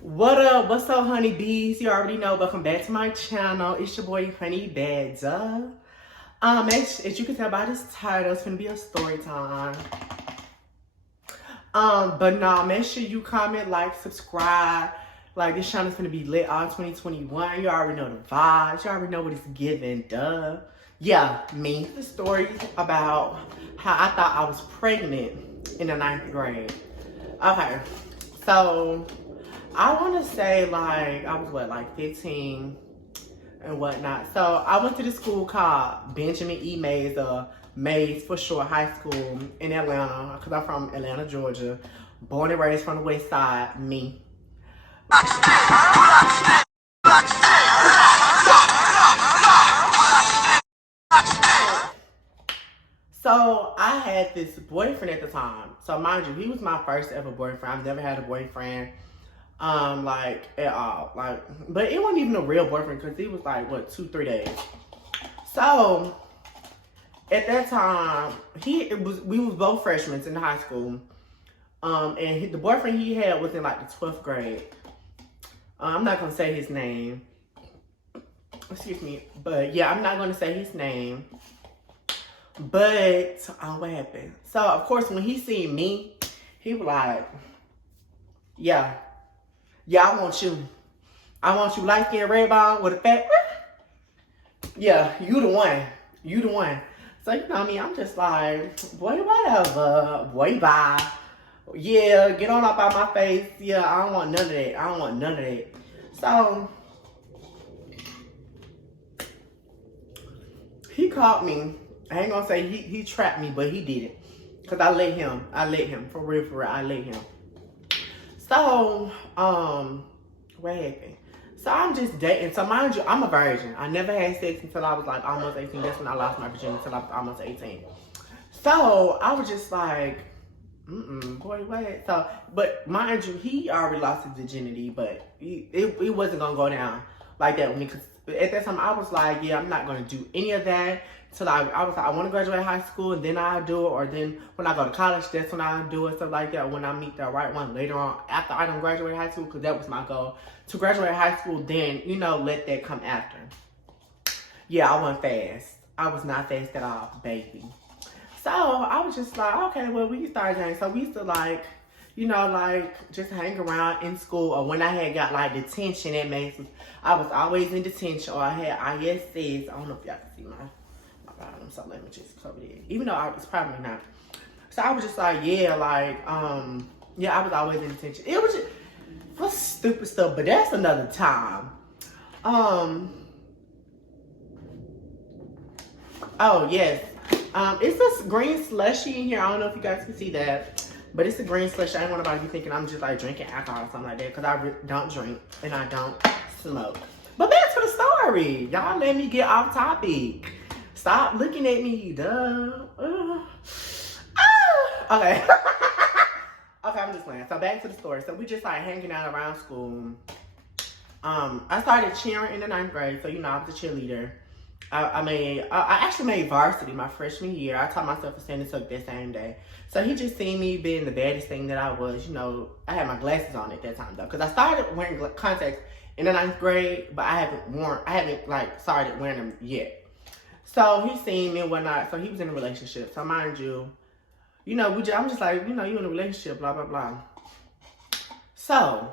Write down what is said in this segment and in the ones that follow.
What up? What's up, honey bees? You already know. Welcome back to my channel. It's your boy, Honey Bad. As you can tell by this title, it's gonna be a story time. But no, make sure you comment, like, subscribe. Like, this channel's gonna be lit all 2021. You already know the vibes. You already know what it's giving. Duh. Yeah, me. The story about how I thought I was pregnant in the 9th grade. Okay, so I want to say like I was like 15 and whatnot. So I went to this school called Benjamin E. Mays, Mays for short, high school in Atlanta, because I'm from Atlanta, Georgia. Born and raised from the West Side, me. So I had this boyfriend at the time. So mind you, he was my first ever boyfriend. I've never had a boyfriend. Like at all, like, but it wasn't even a real boyfriend because he was like what 2-3 days. So at that time, we was both freshmen in high school, and the boyfriend he had was in like the 12th grade. I'm not gonna say his name, excuse me, but yeah, I'm not gonna say his name. But what happened? So of course, when he seen me, he was like, yeah, I want you. I want you light skinned red bone with a fat. Yeah, you the one. You the one. So you know what I mean? I'm just like, boy, whatever. Boy, bye. Yeah, get on up out my face. Yeah, I don't want none of that. I don't want none of that. So he caught me. I ain't gonna say he trapped me, but he did it. Cause I let him. For real, I let him. So, what happened? So I'm just dating. So mind you, I'm a virgin. I never had sex until I was like almost 18. That's when I lost my virginity until I was almost 18. So I was just like, boy, what? So, but mind you, he already lost his virginity, but it wasn't gonna go down like that with me. Cause at that time I was like, yeah, I'm not gonna do any of that. So I was like, I want to graduate high school and then I'll do it. Or then when I go to college, that's when I'll do it. Stuff like that. When I meet the right one later on, after I don't graduate high school, because that was my goal. To graduate high school, then, let that come after. Yeah, I wasn't fast. I was not fast at all, baby. So I was just like, okay, well, we can start dating. So we used to like, just hang around in school. Or when I had got like detention at Mason, I was always in detention. Or I had ISS. I don't know if y'all can see my bottom, so let me just cover it. Even though it's probably not. So I was just like, yeah, I was always in detention. It was just for stupid stuff, but that's another time. Oh yes. It's this green slushy in here. I don't know if you guys can see that, but it's a green slushy. I don't want nobody to be thinking I'm just like drinking alcohol or something like that, because I don't drink and I don't smoke. But back to the story. Y'all let me get off topic. Stop looking at me, duh. Okay. Okay, I'm just playing. So back to the story. So we just like hanging out around school. I started cheering in the 9th grade. So, I was a cheerleader. I actually made varsity my freshman year. I taught myself a standing tuck that same day. So he just seen me being the baddest thing that I was. I had my glasses on at that time though. Because I started wearing contacts in the 9th grade, but I haven't like started wearing them yet. So he seen me and whatnot. So he was in a relationship. So mind you, I'm just like, you in a relationship, blah, blah, blah. So,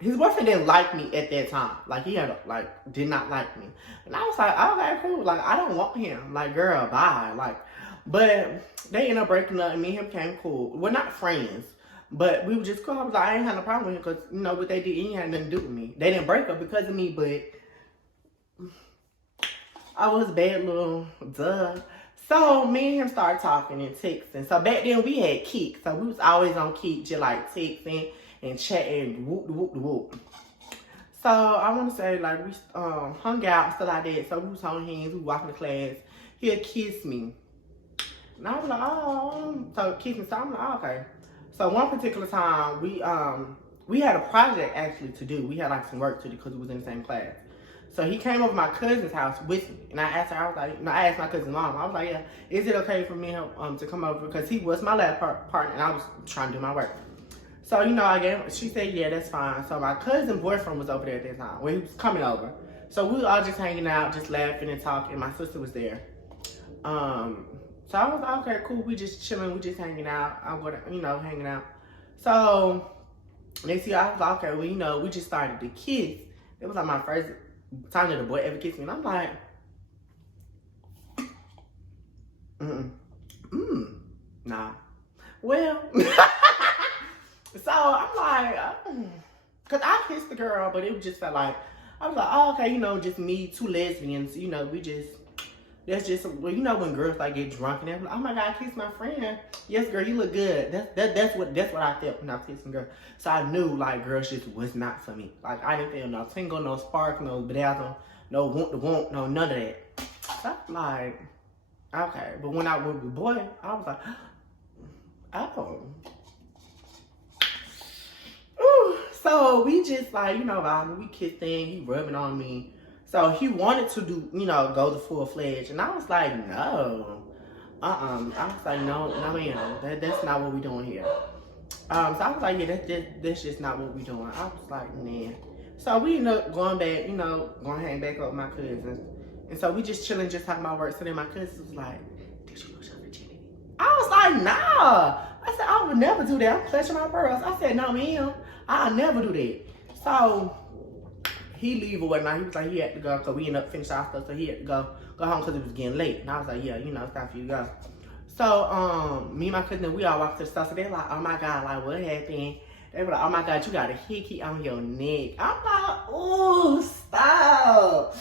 his boyfriend didn't like me at that time. Like, he did not like me. And I was like, okay, cool. Like, I don't want him. Like, girl, bye. Like, but they ended up breaking up and me and him became cool. We're not friends, but we were just cool. I was like, I ain't had no problem with him because, what they did, it ain't had nothing to do with me. They didn't break up because of me, but I was a bad little duh. So me and him started talking and texting. So back then we had Kik. So we was always on Kik, just like texting and chatting, whoop. So I want to say like we hung out and stuff like that. So we was holding hands, we walking to class. He'll kiss me. And I was like, oh, so kiss me. So I'm like, oh, okay. So one particular time we had a project actually to do. We had like some work to do because we was in the same class. So he came over to my cousin's house with me. And I asked her, I was like, I asked my cousin's mom. I was like, yeah, is it okay for me to come over? Because he was my lab partner and I was trying to do my work. So, you know, she said, yeah, that's fine. So my cousin boyfriend was over there at that time. Well, he was coming over. So we were all just hanging out, just laughing and talking. My sister was there. So I was like, okay, cool. We just chilling. We just hanging out. I'm going to, you know, hanging out. So next year I was like, okay, well, you know, we just started to kiss. It was like my first time that a boy ever kissed me. And I'm like, nah. Well, so I'm like, because I kissed the girl, but it just felt like, I was like, oh, okay, you know, just me, two lesbians, you know, that's just, well, you know, when girls like get drunk and they're like, oh my God, I kissed my friend. Yes, girl, you look good. That's what I felt when I was kissing girl. So I knew, like, girls just was not for me. Like, I didn't feel no tingle, no spark, no bedazzle, no want, no none of that. So I'm like, okay. But when I went with boy, I was like, oh. Ooh. So we just like, you know, we kissed in, he rubbing on me. So he wanted to do, you know, go the full-fledged. And I was like, no. I was like, no, ma'am. That's not what we doing here. So I was like, yeah, that's just not what we doing. I was like, nah. So we ended up going back, you know, going to hang back up with my cousins. And so we just chilling, just talking about work. So then my cousins was like, did you lose your virginity? I was like, nah. I said, I would never do that. I'm clutching my pearls. I said, no, ma'am. I'll never do that. So he leave or whatnot. He was like, he had to go because we ended up finishing our stuff. So he had to go home because it was getting late. And I was like, yeah, you know, it's time for you to go. So me and my cousin, we all walked to the store. So they're like, oh my God, like, what happened? They were like, oh my God, you got a hickey on your neck. I'm like, oh, stop.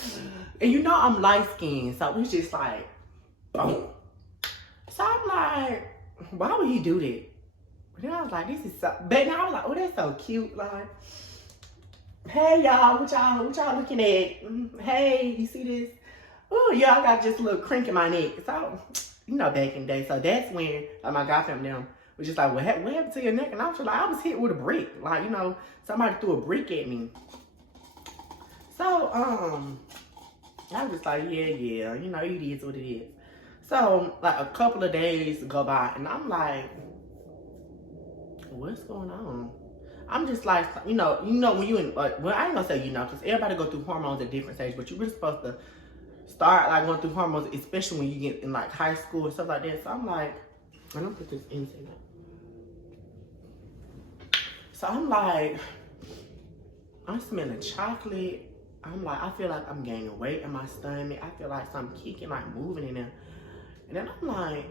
And you know I'm light skinned. So it's just like, boom. So I'm like, why would he do that? But then I was like, this is so, but now I was like, oh, that's so cute. Like, hey y'all, what y'all looking at? Hey, you see this? Oh yeah, I got just a little crink in my neck. So, you know, back in the day. So that's when like, my godfamily them was just like, what happened to your neck? And I was just like, I was hit with a brick. Like, you know, somebody threw a brick at me. So, I was just like, yeah, you know, it is what it is. So, like, a couple of days go by, and I'm like, what's going on? I'm just like, you know, when you in, well, I ain't gonna say, you know, because everybody go through hormones at different stages, but you're really supposed to start, like, going through hormones, especially when you get in, like, high school and stuff like that. So I'm like, and I'm put this inside. So I'm like, I'm smelling chocolate. I'm like, I feel like I'm gaining weight in my stomach. I feel like something kicking, like, moving in there. And then I'm like,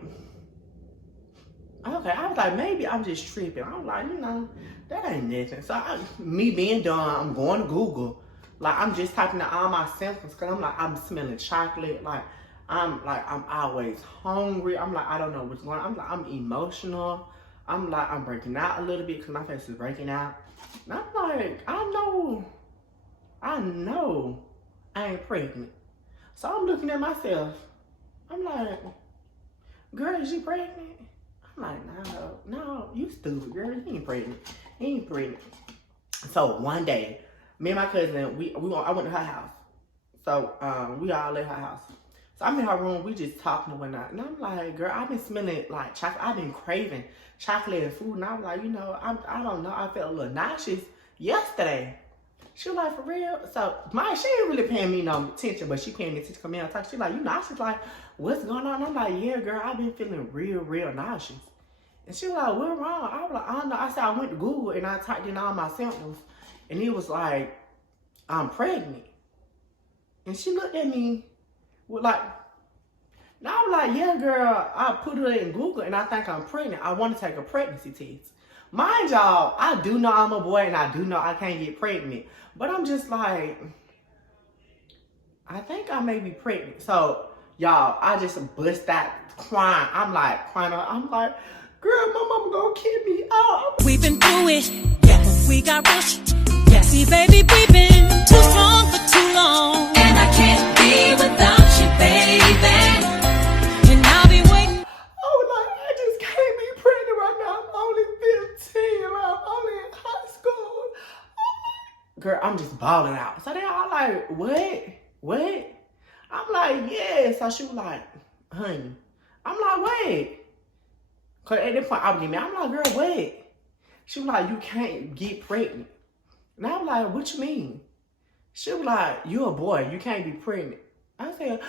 okay, I was like, maybe I'm just tripping. I'm like, you know, that ain't nothing. So me being done, I'm going to Google. Like, I'm just typing in all my symptoms because I'm like, I'm smelling chocolate. Like, I'm always hungry. I'm like, I don't know what's going on. I'm like, I'm emotional. I'm like, I'm breaking out a little bit because my face is breaking out. And I'm like, I know I ain't pregnant. So I'm looking at myself. I'm like, girl, is she pregnant? I'm like, no, you stupid, girl. You ain't pregnant. You ain't pregnant. So one day, me and my cousin, I went to her house. So we all at her house. So I'm in her room, we just talking and whatnot. And I'm like, girl, I've been smelling like chocolate. I've been craving chocolate and food. And I'm like, you know, I don't know. I felt a little nauseous yesterday. She was like, for real? So she ain't really paying me no attention, but she paying me attention. Come in and talk. She like, you nauseous? Like, what's going on? I'm like, yeah, girl, I've been feeling real nauseous. And she was like, what's wrong? I was like, I don't know. I said, I went to Google and I typed in all my symptoms. And it was like, I'm pregnant. And she looked at me with like, and I was like, yeah, girl, I put it in Google and I think I'm pregnant. I want to take a pregnancy test. Mind y'all, I do know I'm a boy and I do know I can't get pregnant. But I'm just like, I think I may be pregnant. So, y'all, I just bust out crying. I'm like, crying. I'm like, girl, my mama gonna kill me. Oh, we've been through it. Yes. We got rushed. Yes. See, baby, we've been too strong for too long. And I can't be without you, baby. And I'll be waiting. I was like, I just can't be pregnant right now. I'm only 15. I'm only in high school. Girl, I'm just balling out. So they all like, what? I'm like, yeah. So she was like, honey. I'm like, wait. Because at that point, I was getting mad. I'm like, girl, what? She was like, you can't get pregnant. And I was like, what you mean? She was like, you a boy, you can't be pregnant. I said,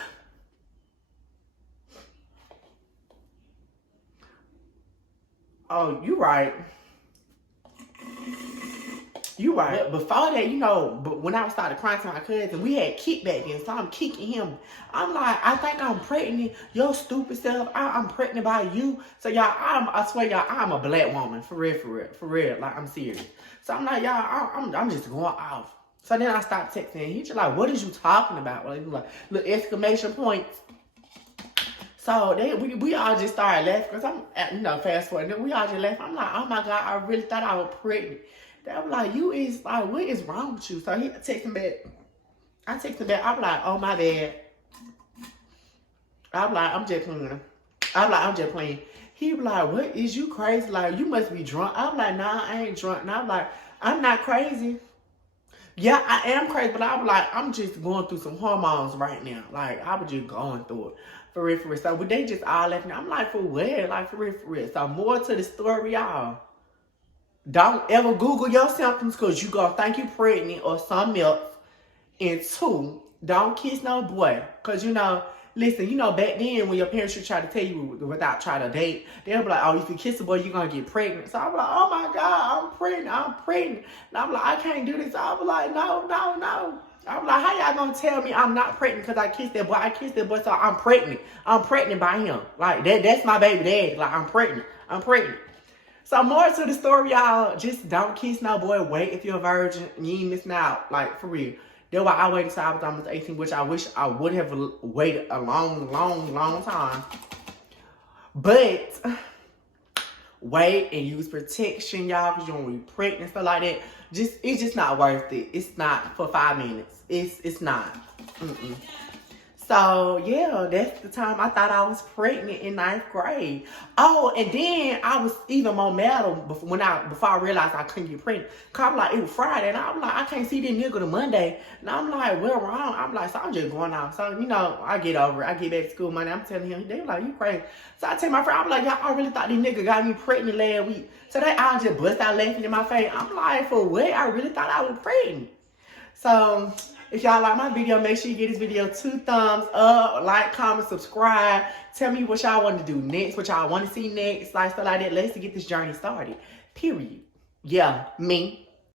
oh, you right. You right. But before that, you know, but when I started crying to my cousin, we had kickback then, so I'm kicking him. I'm like, I think I'm pregnant. Your stupid self, I'm pregnant by you. So y'all, I swear y'all, I'm a black woman, for real. Like, I'm serious. So I'm like, y'all, I'm just going off. So then I stopped texting. He just like, what is you talking about? Like, he was like, little exclamation points. So we all just started laughing because I'm, you know, fast forward. Then we all just laughed. I'm like, oh my God, I really thought I was pregnant. They were like, you is like, what is wrong with you? So he texted back. I texted back. I'm like, oh my bad. I'm like, I'm just playing. I'm like, I'm just playing. He was like, what is you crazy? Like, you must be drunk. I'm like, nah, I ain't drunk. And I'm like, I'm not crazy. Yeah, I am crazy, but I was like, I'm just going through some hormones right now. Like, I was just going through it. For real. So they just all laughing. I'm like, for what? Like, for real. So more to the story, y'all. Don't ever Google your symptoms because you gonna think you pregnant or something else. And 2, don't kiss no boy. Because, you know, listen, you know, back then when your parents should try to tell you without trying to date, they'll be like, oh, if you kiss a boy, you're going to get pregnant. So I'm like, oh my God, I'm pregnant. And I'm like, I can't do this. So I'm like, no. I'm like, how y'all gonna tell me I'm not pregnant because I kissed that boy? I kissed that boy, so I'm pregnant. I'm pregnant by him. Like, that's my baby daddy. Like, I'm pregnant. So more to the story, y'all. Just don't kiss no boy. Wait if you're a virgin. You ain't missing out. Like, for real. That's why I waited until I was almost 18, which I wish I would have waited a long time. But wait and use protection, y'all, because you don't want to be pregnant and stuff like that. It's just not worth it. It's not for 5 minutes. It's not. So, yeah, that's the time I thought I was pregnant in 9th grade. Oh, and then I was even more mad before I realized I couldn't get pregnant. Cause I'm like, it was Friday, and I'm like, I can't see this nigga to Monday. And I'm like, well, wrong. I'm like, so I'm just going out. So, you know, I get over it. I get back to school Monday. I'm telling him, they were like, you crazy. So I tell my friend, I'm like, y'all, I really thought this nigga got me pregnant last week. So they all just bust out laughing in my face. I'm like, for what? I really thought I was pregnant. So, if y'all like my video, make sure you give this video 2 thumbs up, like, comment, subscribe. Tell me what y'all want to do next, what y'all want to see next, like stuff like that. Let's get this journey started. Period. Yeah, me.